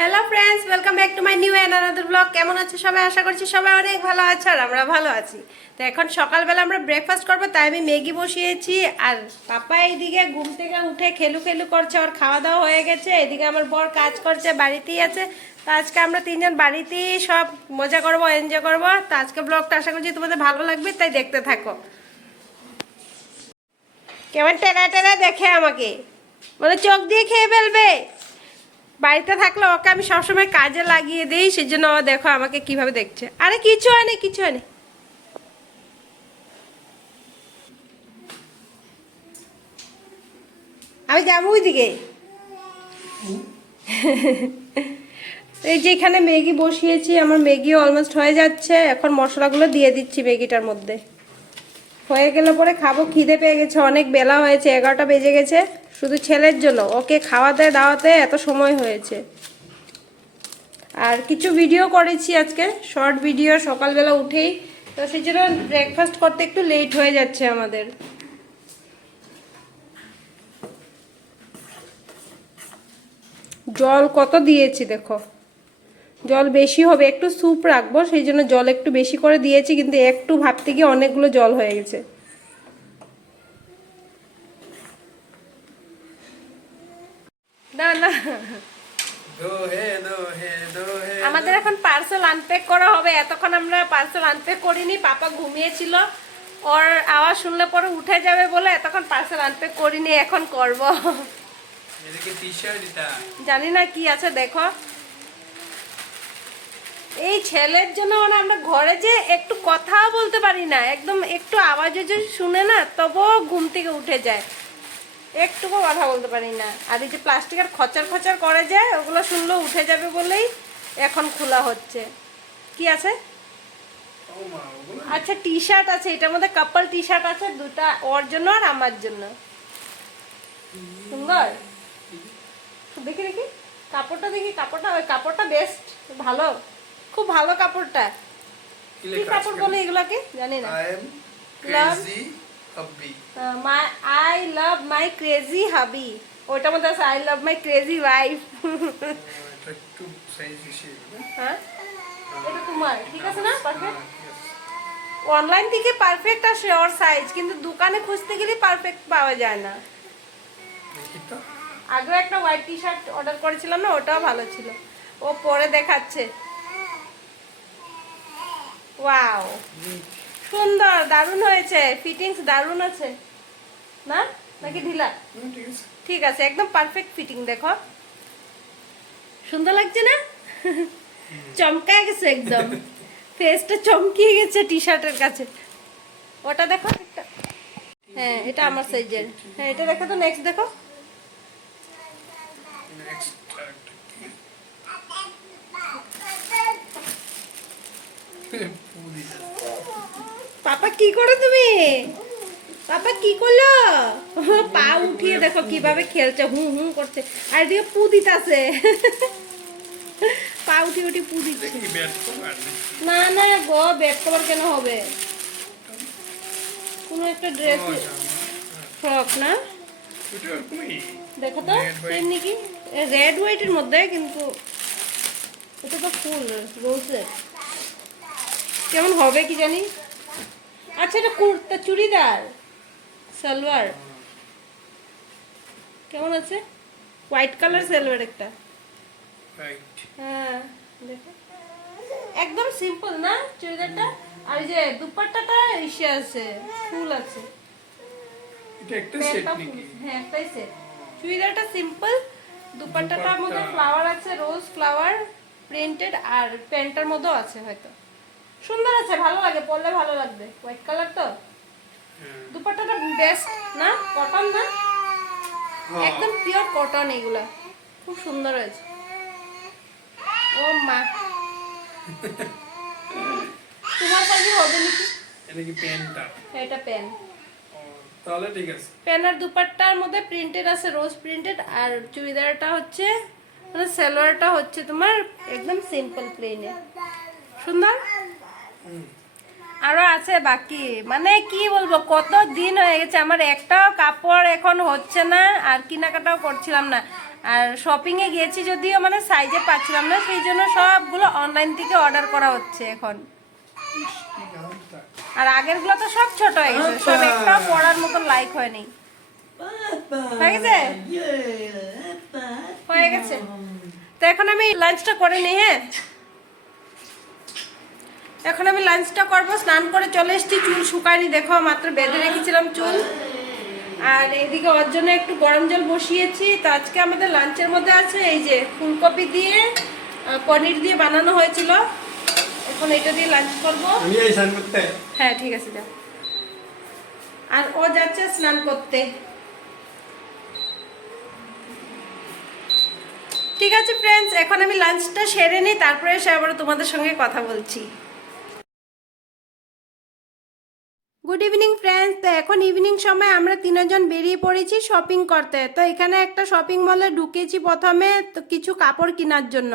Hello friends welcome back to my new and another blog কেমন আছে সবাই? আশা করছি সবাই অনেক ভালো আছে আর আমরা ভালো আছি। তো এখন সকালবেলা আমরা ব্রেকফাস্ট করব, তাই আমি ম্যাগি বসিয়েছি। আর পাপা এইদিকে ঘুম থেকে উঠে খেলু খেলু করছে, ওর খাওয়া দাওয়া হয়ে গেছে। এদিকে আমার বর কাজ করছে, বাড়িতেই আছে। তো আজকে আমরা তিনজন বাড়িতেই সব মজা করব এনজয় করব। তো আজকে ব্লগটা আশা করছি তোমাদের ভালো লাগবে, তাই দেখতে থাকো। কেমন টেরা টেরা দেখে আমাকে। মানে চোখ দিয়ে খেয়ে ফেলবে। বাড়িতে থাকলে ওকে আমি সবসময় কাজে লাগিয়ে দিই সেই জন্য দেখো আমাকে কীভাবে দেখছে। আরে কিছু হয় না কিছু হয় না আমি যাব ওইদিকে। এই যে এখানে ম্যাগি বসিয়েছি, আমার ম্যাগি অলমোস্ট হয়ে যাচ্ছে। এখন মশলাগুলো দিয়ে দিচ্ছি ম্যাগিটার মধ্যে। হয়ে গেলে পরে খাব, খিদে পেয়ে গেছে, অনেক বেলা হয়েছে, এগারোটা বেজে গেছে। শুধু ছেলের জন্য। ওকে খাওয়াতে দাওয়াতে এত সময় হয়েছে। আর কিছু ভিডিও করেছি আজকে শর্ট ভিডিও সকালবেলা উঠেই। তো সেই জন্য ব্রেকফাস্ট করতে একটু লেট হয়ে যাচ্ছে আমাদের। জল কত দিয়েছি দেখো। জল বেশি হবে, একটু স্যুপ রাখব, সেই জন্য জল একটু বেশি করে দিয়েছি, কিন্তু একটু ভাবতে গিয়ে অনেকগুলো জল হয়ে গেছে। না না। আমাদের এখন পার্সেল আনপ্যাক করা হবে। এতক্ষণ আমরা পার্সেল আনপ্যাক করিনি পাপা ঘুমিয়েছিল। ওর আওয়াজ শুনলে পরে উঠে যাবে বলে এতক্ষণ পার্সেল আনপ্যাক করিনি এখন করব। জানি না কি আছে দেখো। এই ছেলের জন্য মানে আমরা ঘরে যে একটু কথাও বলতে পারি না একদম একটু আওয়াজও যদি শুনে না তবুও ঘুম থেকে উঠে যায়। একটুকু কথা বলতে পারি না। আর এই যে প্লাস্টিকের খচার খচার করে যায় ওগুলো শুনলেও উঠে যাবে বলেই এখন খোলা হচ্ছে। কি আছে? আচ্ছা টি শার্ট আছে এটার মধ্যে কাপল টি শার্ট আছে দুটা ওর জন্য আর আমার জন্য। সুন্দর? দেখি দেখি। কাপড়টা দেখি কাপড়টা ওই কাপড়টা বেস্ট ভালো। খুব ভালো কাপড়টা। কি কাপড় বলে এগুলাকে? জানি না। I am Love. Crazy hubby my I love my crazy hubby ওটার মধ্যে আছে I love my crazy wife এটা একটু সাইজ বেশি হবে হ্যাঁ? এটা তোমার ঠিক আছে না? Perfect Yes. অনলাইন থেকে পারফেক্ট আসে ওর সাইজ কিন্তু দোকানে খুঁজতে গেলে পারফেক্ট পাওয়া যায় না। আগে একটা হোয়াইট টি শার্ট অর্ডার করেছিলাম না ওটাও ভালো ছিল। ও পরে দেখাচ্ছে। ওয়াও সুন্দর দারুণ হয়েছে। ফিটিংস দারুণ আছে। না? নাকি ঢিলা? ঠিক আছে। একদম পারফেক্ট ফিটিং দেখো। সুন্দর লাগছে না? চমকায় গেছে একদম। ফেসটা চমকিয়ে গেছে টি শার্টের কাছে। ওটা দেখো একটা। হ্যাঁ এটা আমার সাইজের হ্যাঁ এটা দেখো তো নেক্সট দেখো। নেক্সট পাপা কি করো তুমি? পাপা কি করল? পা উঠিয়ে দেখো কীভাবে খেলছে হুম হুম করছে। আর এদিকে পু দিতাছে। পা উঠি উঠি পু দিচ্ছে। ব্যাট। না না গো ব্যাক কভার কেন হবে? কোনো একটা ড্রেস ফ্রক না? দেখো তো. এমনি কি? রেড হোয়াইটের মধ্যে কিন্তু এটা তো ফুল রোজের কেমন হবে কি জানি? আচ্ছা এটা কুর্তা চুড়িদার। সালোয়ার। কেমন আছে? হোয়াইট কালার সালোয়ার একটা। হ্যাঁ দেখো। একদম সিম্পল না? চুড়িদারটা? আর এই যে দুপাট্টাটা ইসে আছে ফুল আছে। এটা একটা সেট নাকি? হ্যাঁ একটাই সেট চুড়িদারটা সিম্পল দুপাট্টাটার মধ্যে ফ্লাওয়ার আছে রোজ ফ্লাওয়ার প্রিন্টেড আর প্যান্টটার মধ্যেও আছে হয়তো। সুন্দর আছে ভালো লাগে পরলে ভালো লাগবে। হোয়াইট কালার তো। দুপাট্টাটা বেস্ট না? কটন না? হ্যাঁ। একদম পিওর কটন এগুলা খুব সুন্দর হয়েছে। ও মা। তোমার কাছে হবে নাকি? এটা কি প্যান্টটা? এটা প্যান ও, তাহলে ঠিক আছে। প্যান আর দুপাট্টার মধ্যে প্রিন্টেড আছে রোজ প্রিন্টেড আর চুড়িদারটা হচ্ছে মানে সালোয়ারটা হচ্ছে তোমার একদম সিম্পল প্লেনে সুন্দর? আরও আছে বাকি। মানে কি বলব, কত দিন হয়ে গেছে, আমার একটাও কাপড় এখন হচ্ছে না, আর কেনাকাটাও করছিলাম না। আর শপিংয়ে গিয়েছি যদিও মানে সাইজে পাচ্ছিলাম না, সেই জন্য সবগুলো অনলাইন থেকে অর্ডার করা হচ্ছে এখন। আর আগেরগুলো তো সব ছোট হয়ে গেছে, সব একটাও পড়ার মতো লাইক হয়নি। হয়ে গেছে? হয়ে গেছে। তো এখন আমি লাঞ্চটা করে নিই হ্যাঁ? এখন আমি লাঞ্চটা করব স্নান করে চলে এসেছি চুল শুকায়নি দেখো মাত্র বেঁধে রেখেছিলাম চুল। আর এদিকে ওর জন্য একটু গরম জল বসিয়েছি তো আজকে আমাদের লাঞ্চের মধ্যে আছে এই যে ফুলকপি দিয়ে পনির দিয়ে বানানো হয়েছিল। এখন এটা দিয়ে লাঞ্চ করব। হ্যাঁ ঠিক আছে যা আর ও যাচ্ছে স্নান করতে। ঠিক আছে ফ্রেন্ডস এখন আমি লাঞ্চটা সেরে নিই তারপরে এসে আবার তোমাদের সঙ্গে কথা বলছি। গুড ইভিনিং ফ্রেন্ডস তো এখন ইভিনিং সময়, আমরা তিনজন বেরিয়ে পড়েছি শপিং করতে। তো এখানে একটা শপিং মলে ঢুকেছি প্রথমে, তো কিছু কাপড় কেনার জন্য।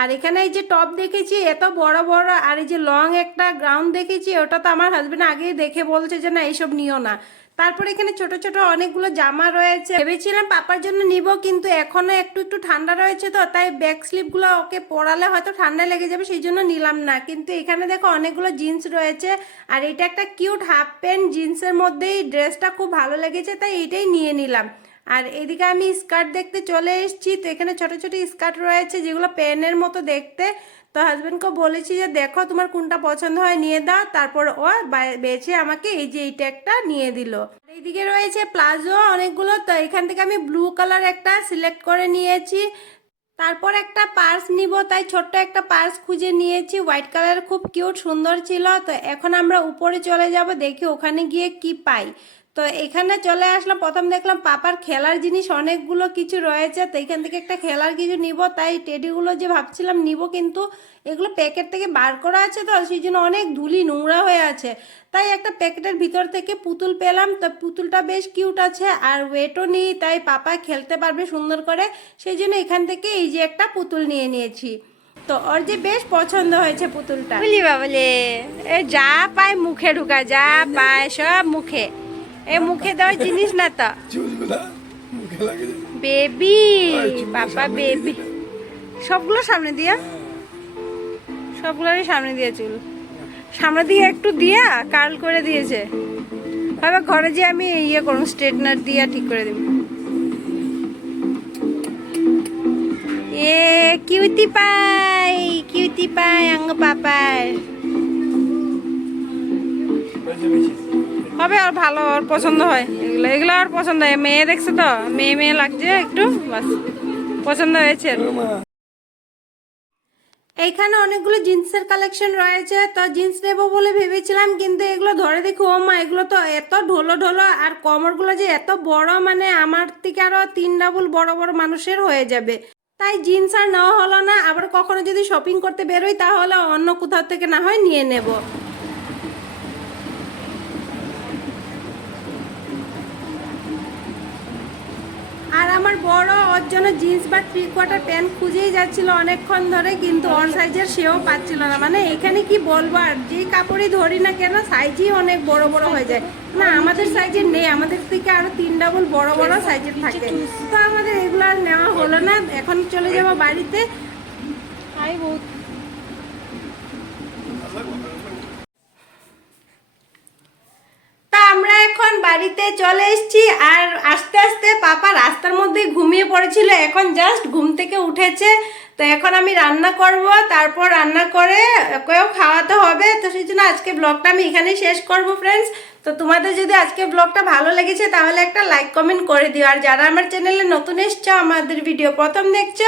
আর এখানে এই যে টপ দেখেছি, এত বড় বড়, আর এই যে লং একটা গ্রাউন্ড দেখেছি, ওটা তো আমার হাজব্যান্ড আগেই দেখে বলছে যে, না, এইসব নিও না। তারপরে এখানে ছোট ছোট অনেকগুলো জামা রয়েছে। ভেবেছিলাম পাপার জন্য নিব, কিন্তু এখনও একটু একটু ঠান্ডা রয়েছে তো, তাই ব্যাক স্লিপগুলো ওকে পরালে হয়তো ঠান্ডা লেগে যাবে, সেই জন্য নিলাম না। কিন্তু এখানে দেখো অনেকগুলো জিন্স রয়েছে, আর এটা একটা কিউট হাফ প্যান্ট, জিন্সের মধ্যেই ড্রেসটা খুব ভালো লেগেছে, তাই এটাই নিয়ে নিলাম। আর এদিকে আমি স্কার্ট দেখতে চলে এসেছি, তো এখানে ছোট ছোট স্কার্ট রয়েছে যেগুলো প্যানের মতো দেখতে। তো হাজব্যান্ডকে বলেছি যে, দেখো তোমার কোনটা পছন্দ হয়, নিয়ে দাও। তারপর ও বেছে আমাকে এই যে এই ট্যাগটা নিয়ে দিল। এইদিকে রয়েছে প্লাজো অনেকগুলো, তো এখান থেকে আমি ব্লু কালার একটা সিলেক্ট করে নিয়েছি। তারপর একটা পার্স নিব, তাই ছোট্ট একটা পার্স খুঁজে নিয়েছি। হোয়াইট কালার খুব কিউট, সুন্দর ছিল, তো এখন আমরা উপরে চলে যাব, দেখি ওখানে গিয়ে কি পাই। তো এখানে চলে আসলাম। প্রথম দেখলাম পাপার খেলার জিনিস অনেকগুলো কিছু রয়েছে, তো এখান থেকে একটা খেলার কিছু নিব। তাই টেডিগুলো যে ভাবছিলাম নিব কিন্তু এগুলো প্যাকেট থেকে বার করা আছে তো, সেই জন্য অনেক ধুলি নোংরা হয়ে আছে। তাই একটা প্যাকেটের ভিতর থেকে পুতুল পেলাম, তো পুতুলটা বেশ কিউট আছে আর ওয়েটও নিই, তাই পাপা খেলতে পারবে সুন্দর করে। সেই জন্য এখান থেকে এই যে একটা পুতুল নিয়ে নিয়েছি। তো ওর যে বেশ পছন্দ হয়েছে পুতুলটা। বুঝলি বাবলে যা পায় মুখে ঢুকা, যা পায় সব মুখে। এ মুখে দেওয়ার জিনিস না তো। বেবি বাবা বেবি। সবগুলো সামনে দিয়া? সবগুলোরই সামনে দিয়ে চুল। সামনে দিয়ে একটু দিয়া কার্ল করে দিয়েছে। হবে ঘরে যে আমি ইয়ে করুন স্ট্রেটনার দিয়া ঠিক করে দিব। এ কিউটি পাই কিউটি পাই আঙ্গ পাপার। হবে আর ভালো আর পছন্দ হয়। এগুলো এগুলো আর পছন্দ হয়। মেয়ে দেখছে তো, মেয়ে মেয়ে লাগছে একটু, বাস। পছন্দ হয়েছে। এইখানে অনেকগুলো জিন্সের কালেকশন রয়েছে, তো জিন্স নেব বলে ভেবেছিলাম, কিন্তু এগুলো ধরে দেখি, ও মা, এগুলো তো এত ঢোলো ঢোলো, আর কমরগুলো যে এত বড় মানে আমার থেকে আরও তিন ডাবল বড় বড় মানুষের হয়ে যাবে। তাই জিন্স আর নেওয়া হলো না, আবার কখনো যদি শপিং করতে বেরোই, তাহলে অন্য কোথাও থেকে না হয় নিয়ে নেব আর আমার বড় ওর জন্য জিন্স বা থ্রি কোয়ার্টার প্যান্ট খুঁজেই যাচ্ছিল অনেকক্ষণ ধরে, কিন্তু ওর সাইজের সেও পাচ্ছিল না। মানে এখানে কি বলব, আর যে কাপড়ই ধরি না কেন সাইজই অনেক বড় বড় হয়ে যায়। না, আমাদের সাইজের নেই, আমাদের থেকে আরও তিন ডাবল বড় বড় সাইজের থাকে। তো আমাদের এগুলো আর নেওয়া হলো না। এখন চলে যাব বাড়িতে হাই বহুত তা আমরা এখন বাড়িতে চলে এসেছি আর আস্তে আস্তে পাপা রাস্তার মধ্যে ঘুমিয়ে পড়েছিল। এখন জাস্ট ঘুম থেকে উঠেছে। তো এখন আমি রান্না করব, তারপর রান্না করে কেউ খাওয়াতে হবে। তো সেই জন্য আজকে ব্লগটা আমি এখানেই শেষ করব ফ্রেন্ডস তো তোমাদের যদি আজকে ব্লগটা ভালো লেগেছে, তাহলে একটা লাইক কমেন্ট করে দিও। আর যারা আমার চ্যানেলে নতুন এসছো, আমাদের ভিডিও প্রথম দেখছ,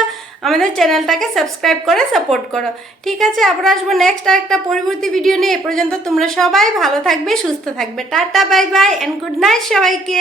আমাদের চ্যানেলটাকে সাবস্ক্রাইব করে সাপোর্ট করো। ঠিক আছে, আবার আসব নেক্সট আরেকটা পরবর্তী ভিডিও নিয়ে। এ পর্যন্ত তোমরা সবাই ভালো থাকবে, সুস্থ থাকবে। Tata bye bye and good night সবাইকে।